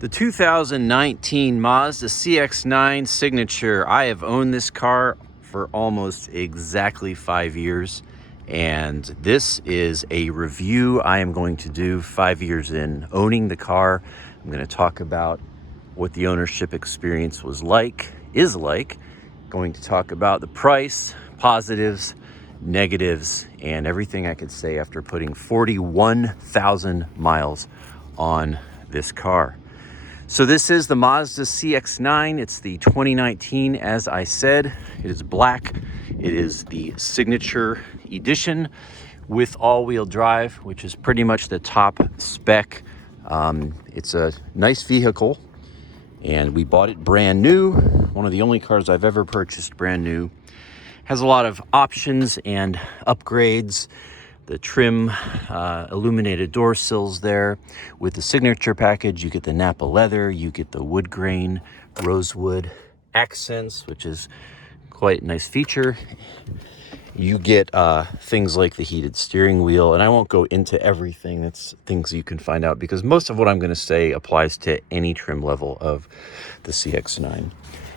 The 2019 Mazda CX-9 Signature. I have owned this car for almost exactly 5 years, and this is a review I am going to do 5 years in owning the car. I'm going to talk about what the ownership experience is like. Going to talk about the price, positives, negatives, and everything I could say after putting 41,000 miles on this car. So this is the Mazda CX-9. It's the 2019, as I said. It is black. It is the Signature Edition with all-wheel drive, which is pretty much the top spec. It's a nice vehicle, and we bought it brand new. One of the only cars I've ever purchased brand new. Has a lot of options and upgrades. The trim illuminated door sills there. With the Signature package, you get the Napa leather, you get the wood grain, rosewood accents, which is quite a nice feature. You get things like the heated steering wheel, and I won't go into everything. That's things you can find out because most of what I'm going to say applies to any trim level of the CX-9.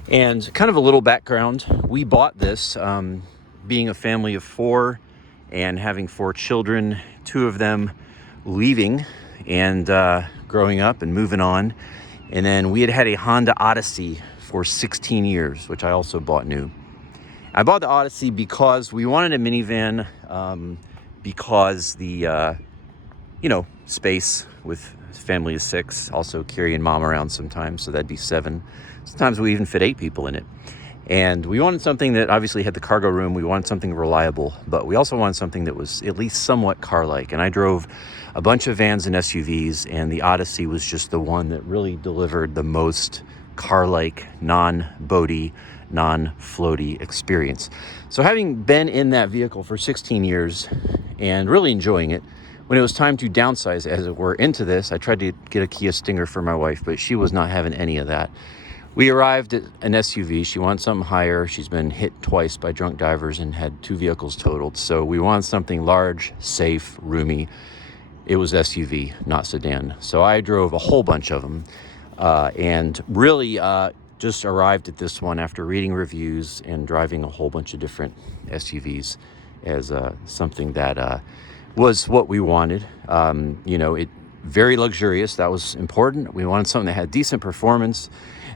And kind of a little background, we bought this being a family of 4 and having 4 children, 2 of them leaving and growing up and moving on. And then we had a Honda Odyssey for 16 years, which I also bought new. I bought the Odyssey because we wanted a minivan, because the, space with family of 6, also carrying mom around sometimes, so that'd be 7. Sometimes we even fit 8 people in it. And we wanted something that obviously had the cargo room. We wanted something reliable, but we also wanted something that was at least somewhat car-like. And I drove a bunch of vans and SUVs, and the Odyssey was just the one that really delivered the most car-like, non-boaty, non-floaty experience. So having been in that vehicle for 16 years and really enjoying it, when it was time to downsize, as it were, into this, I tried to get a Kia Stinger for my wife, but she was not having any of that. We arrived at an SUV. She wanted something higher. She's been hit twice by drunk divers and had 2 vehicles totaled. So we wanted something large, safe, roomy. It was SUV, not sedan. So I drove a whole bunch of them and really just arrived at this one after reading reviews and driving a whole bunch of different SUVs as something that was what we wanted. It very luxurious. That was important. We wanted something that had decent performance.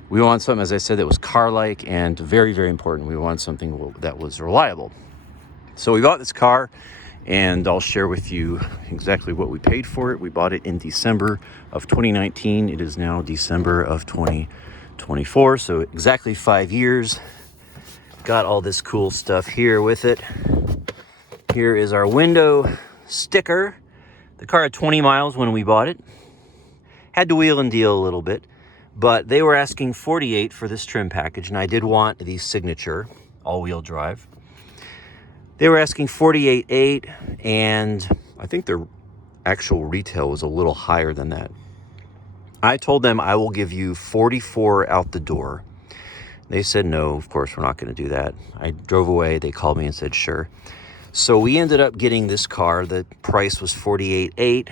We wanted something, as I said, that was car-like, and very, very important, we wanted something that was reliable. So we bought this car, and I'll share with you exactly what we paid for it. We bought it in December of 2019. It is now December of 2024, so exactly 5 years. Got all this cool stuff here with it. Here is our window sticker. The car had 20 miles when we bought it. Had to wheel and deal a little bit. But they were asking 48 for this trim package, and I did want the Signature all-wheel drive. They were asking 48.8, and I think their actual retail was a little higher than that. I told them I will give you 44 out the door. They said no, of course we're not going to do that. I drove away. They called me and said sure. So we ended up getting this car. The price was 48.8.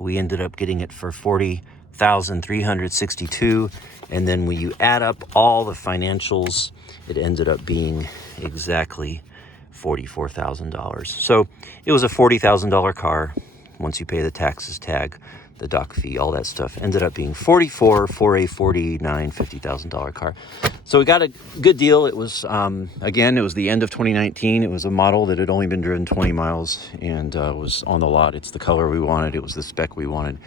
We ended up getting it for 40,362, and then when you add up all the financials, it ended up being exactly $44,000. So it was a $40,000 car. Once you pay the taxes, tag, the dock fee, all that stuff, ended up being 44 for a $50,000 car. So we got a good deal. It was again, it was the end of 2019. It was a model that had only been driven 20 miles and was on the lot. It's the color we wanted. It was the spec we wanted.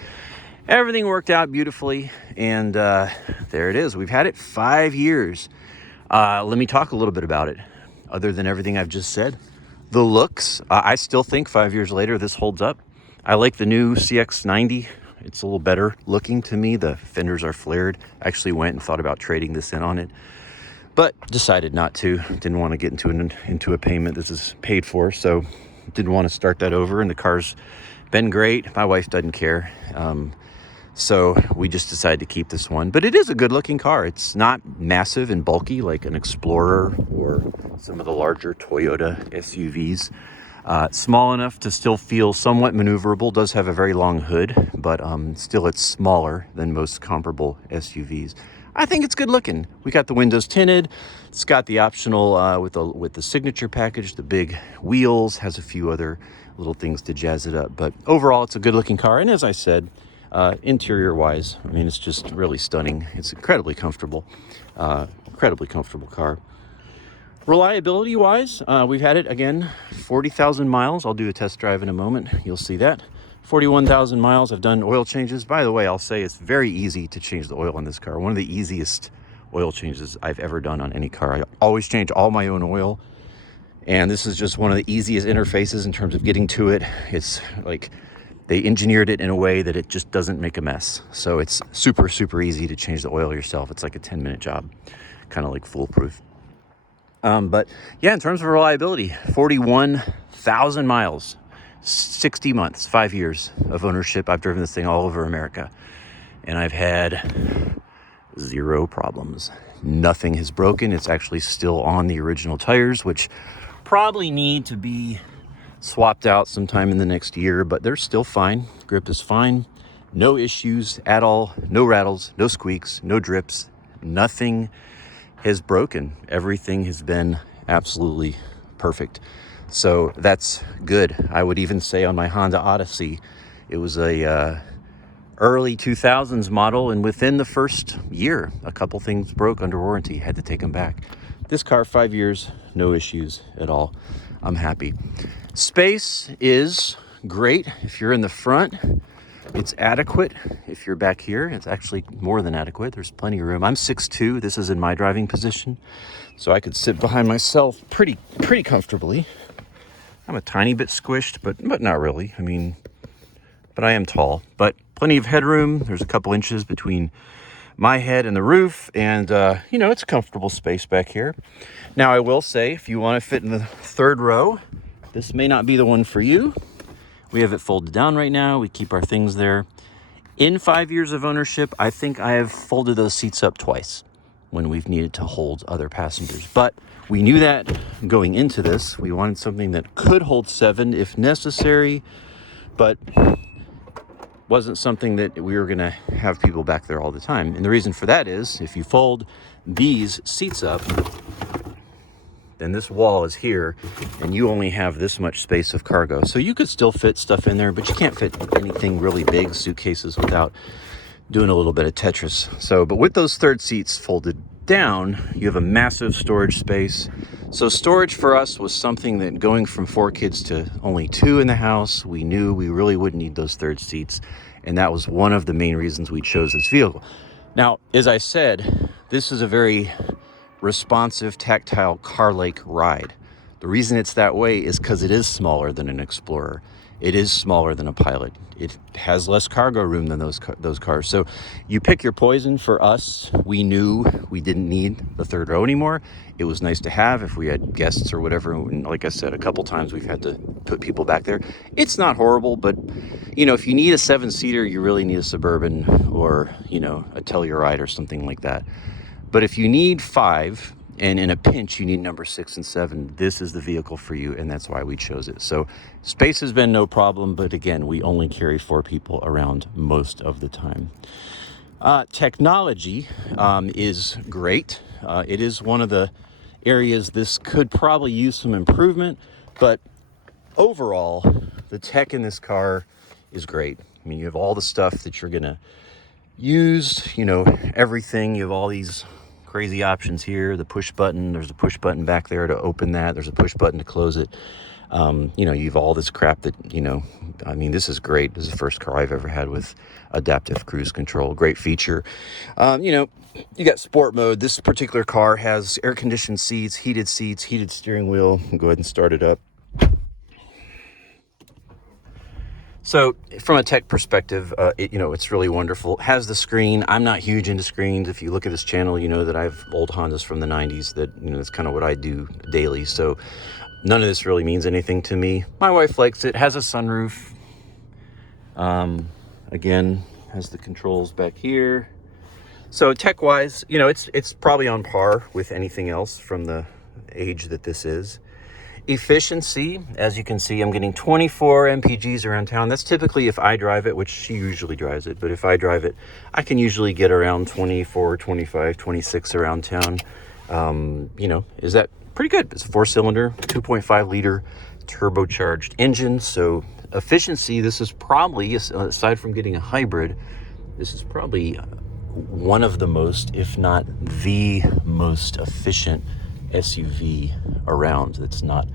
Everything worked out beautifully, and there it is. We've had it 5 years. Let me talk a little bit about it. Other than everything I've just said, the looks, I still think 5 years later this holds up. I like the new CX-90. It's a little better looking to me. The fenders are flared. I actually went and thought about trading this in on it, but decided not to. Didn't want to get into a payment. This is paid for, so didn't want to start that over. And the car's been great. My wife doesn't care. So we just decided to keep this one. But it is a good looking car. It's not massive and bulky like an Explorer or some of the larger Toyota SUVs. Small enough to still feel somewhat maneuverable. Does have a very long hood, but still it's smaller than most comparable SUVs. I think it's good looking. We got the windows tinted. It's got the optional with the signature package, the big wheels, has a few other little things to jazz it up. But overall, it's a good looking car. And as I said, interior wise, I mean, it's just really stunning. It's incredibly comfortable car. Reliability wise, we've had it again 40,000 miles. I'll do a test drive in a moment. You'll see that. 41,000 miles. I've done oil changes. By the way, I'll say it's very easy to change the oil on this car. One of the easiest oil changes I've ever done on any car. I always change all my own oil, and this is just one of the easiest interfaces in terms of getting to it. It's like they engineered it in a way that it just doesn't make a mess. So it's super, super easy to change the oil yourself. It's like a 10-minute job, kind of like foolproof. But yeah, in terms of reliability, 41,000 miles, 60 months, 5 years of ownership. I've driven this thing all over America, and I've had 0 problems. Nothing has broken. It's actually still on the original tires, which probably need to be swapped out sometime in the next year, but they're still fine. Grip is fine. No issues at all. No rattles, no squeaks, no drips. Nothing has broken. Everything has been absolutely perfect. So that's good. I would even say on my Honda Odyssey, it was a early 2000s model, and within the first year, a couple things broke under warranty. Had to take them back. This car, 5 years, no issues at all. I'm happy. Space is great. If you're in the front, it's adequate. If you're back here, it's actually more than adequate. There's plenty of room. I'm 6'2". This is in my driving position, so I could sit behind myself pretty comfortably. I'm a tiny bit squished, but not really. I mean, but I am tall. But plenty of headroom. There's a couple inches between my head and the roof, and it's a comfortable space back here. Now, I will say, if you want to fit in the third row, this may not be the one for you. We have it folded down right now. We keep our things there. In 5 years of ownership, I think I have folded those seats up twice when we've needed to hold other passengers. But we knew that going into this. We wanted something that could hold 7 if necessary, but wasn't something that we were going to have people back there all the time. And the reason for that is if you fold these seats up, then this wall is here, and you only have this much space of cargo. So you could still fit stuff in there, but you can't fit anything really big, suitcases, without doing a little bit of Tetris. So, but with those third seats folded down, you have a massive storage space. So storage for us was something that, going from 4 kids to only 2 in the house, we knew we really wouldn't need those third seats. And that was one of the main reasons we chose this vehicle. Now, as I said, this is a very responsive, tactile car-like ride. The reason it's that way is because it is smaller than an Explorer. It is smaller than a Pilot. It has less cargo room than those cars. So you pick your poison. For us, we knew we didn't need the third row anymore. It was nice to have if we had guests or whatever. And like I said, a couple times we've had to put people back there. It's not horrible, but if you need a 7-seater, you really need a Suburban or a Telluride or something like that. But if you need 5, and in a pinch you need number 6 and 7, this is the vehicle for you, and that's why we chose it. So space has been no problem, but again, we only carry 4 people around most of the time. Technology is great. It is one of the areas this could probably use some improvement, but overall, the tech in this car is great. I mean, you have all the stuff that you're gonna use, everything. You have all these crazy options here. The push button, there's a push button back there to open that. There's a push button to close it. You have all this crap that, this is great. This is the first car I've ever had with adaptive cruise control. Great feature. You got sport mode. This particular car has air-conditioned seats, heated steering wheel. Go ahead and start it up. So from a tech perspective, it's really wonderful. It has the screen. I'm not huge into screens. If you look at this channel, you know that I have old Hondas from the 90s that, that's kind of what I do daily. So none of this really means anything to me. My wife likes it. Has a sunroof. Again, has the controls back here. So tech-wise, it's probably on par with anything else from the age that this is. Efficiency, as you can see, I'm getting 24 mpgs around town. That's typically if I drive it, which she usually drives it, but if I drive it, I can usually get around 24, 25, 26 around town. Is that pretty good? It's a 4-cylinder, 2.5 liter turbocharged engine. So efficiency, this is probably, aside from getting a hybrid, this is probably one of the most, if not the most efficient SUV around that's not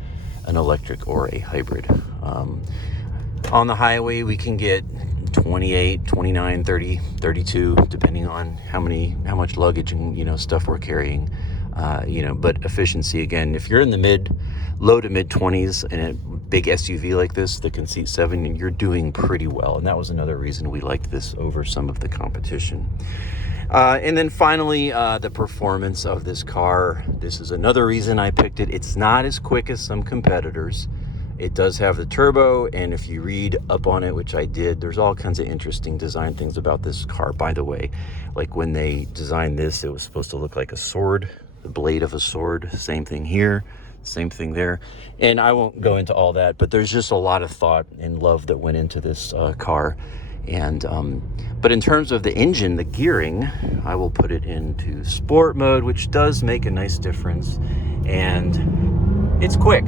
an electric or a hybrid. On the highway, we can get 28, 29, 30, 32, depending on how much luggage and, stuff we're carrying. But efficiency, again, if you're in the low to mid 20s in a big SUV like this that can seat 7, and you're doing pretty well. And that was another reason we liked this over some of the competition. And then finally, the performance of this car. This is another reason I picked it. It's not as quick as some competitors. It does have the turbo, and if you read up on it, which I did, there's all kinds of interesting design things about this car, by the way. Like when they designed this, it was supposed to look like a sword, the blade of a sword. Same thing here, same thing there. And I won't go into all that, but there's just a lot of thought and love that went into this car. And but in terms of the engine, the gearing, I will put it into sport mode, which does make a nice difference, and it's quick.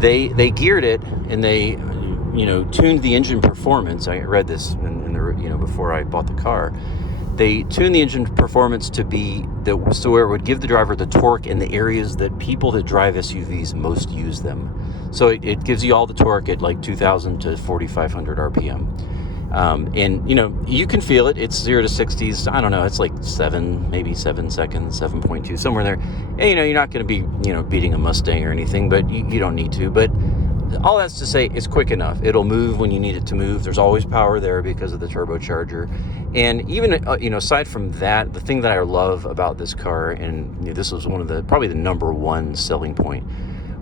They geared it, and they tuned the engine performance. I read this in the before I bought the car. They tuned the engine performance to be so where it would give the driver the torque in the areas that people that drive SUVs most use them. So it gives you all the torque at like 2,000 to 4,500 RPM. And you can feel it. It's 0 to 60s. I don't know. It's like 7 seconds, 7.2, somewhere there. And, you're not going to be, beating a Mustang or anything, but you don't need to. But all that's to say, it's quick enough. It'll move when you need it to move. There's always power there because of the turbocharger. And even, aside from that, the thing that I love about this car, and this was probably the number one selling point,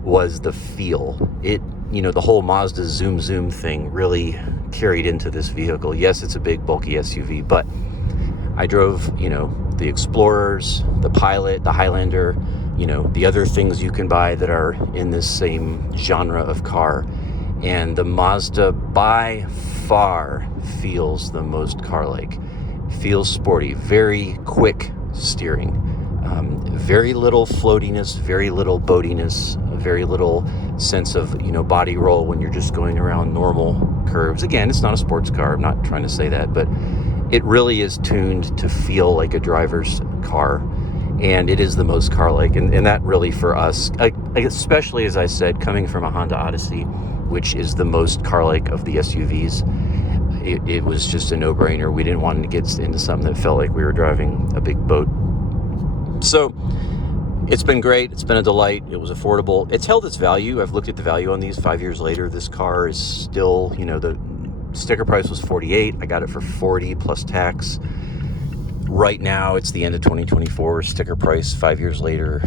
was the feel. It, the whole Mazda zoom thing really carried into this vehicle. Yes, it's a big, bulky SUV, but I drove, the Explorers, the Pilot, the Highlander, the other things you can buy that are in this same genre of car. And the Mazda by far feels the most car-like. Feels sporty, very quick steering. Very little floatiness, very little boatiness, very little sense of, body roll when you're just going around normal curves. Again, it's not a sports car. I'm not trying to say that, but it really is tuned to feel like a driver's car, and it is the most car-like. And that really, for us, especially, as I said, coming from a Honda Odyssey, which is the most car-like of the SUVs, it was just a no-brainer. We didn't want to get into something that felt like we were driving a big boat. So it's been great. It's been a delight. It was affordable. It's held its value. I've looked at the value on these 5 years later. This car is still, the sticker price was $48,000. I got it for $40,000 plus tax. Right now, it's the end of 2024. Sticker price 5 years later.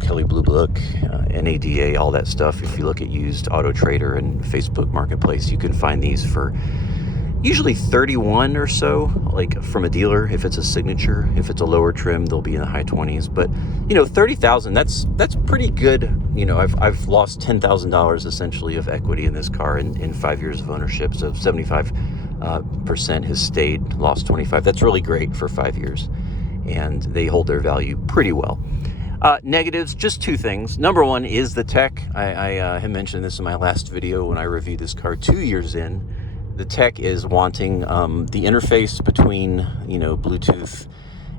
Kelley Blue Book, NADA, all that stuff. If you look at used Auto Trader and Facebook Marketplace, you can find these for usually 31 or so, like from a dealer. If it's a signature, if it's a lower trim, they'll be in the high 20s. But 30,000, that's pretty good. I've lost $10,000 essentially of equity in this car in 5 years of ownership. So 75% has stayed, lost 25. That's really great for 5 years, and they hold their value pretty well. Negatives, just two things. Number one is the tech. I had mentioned this in my last video when I reviewed this car 2 years in. The tech is wanting the interface between, Bluetooth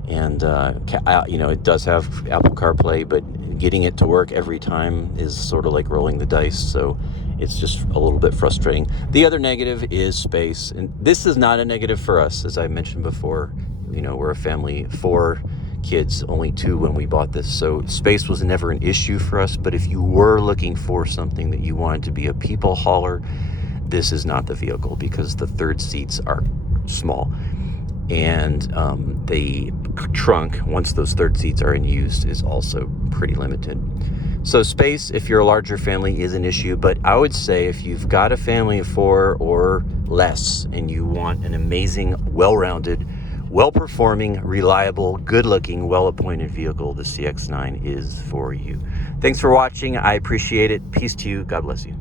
and, it does have Apple CarPlay, but getting it to work every time is sort of like rolling the dice. So it's just a little bit frustrating. The other negative is space. And this is not a negative for us. As I mentioned before, we're a family, 4 kids, only 2 when we bought this. So space was never an issue for us. But if you were looking for something that you wanted to be a people hauler, this is not the vehicle, because the third seats are small, and the trunk, once those third seats are in use, is also pretty limited. So space, if you're a larger family, is an issue, but I would say if you've got a family of 4 or less and you want an amazing, well-rounded, well-performing, reliable, good-looking, well-appointed vehicle, the CX-9 is for you. Thanks for watching. I appreciate it. Peace to you. God bless you.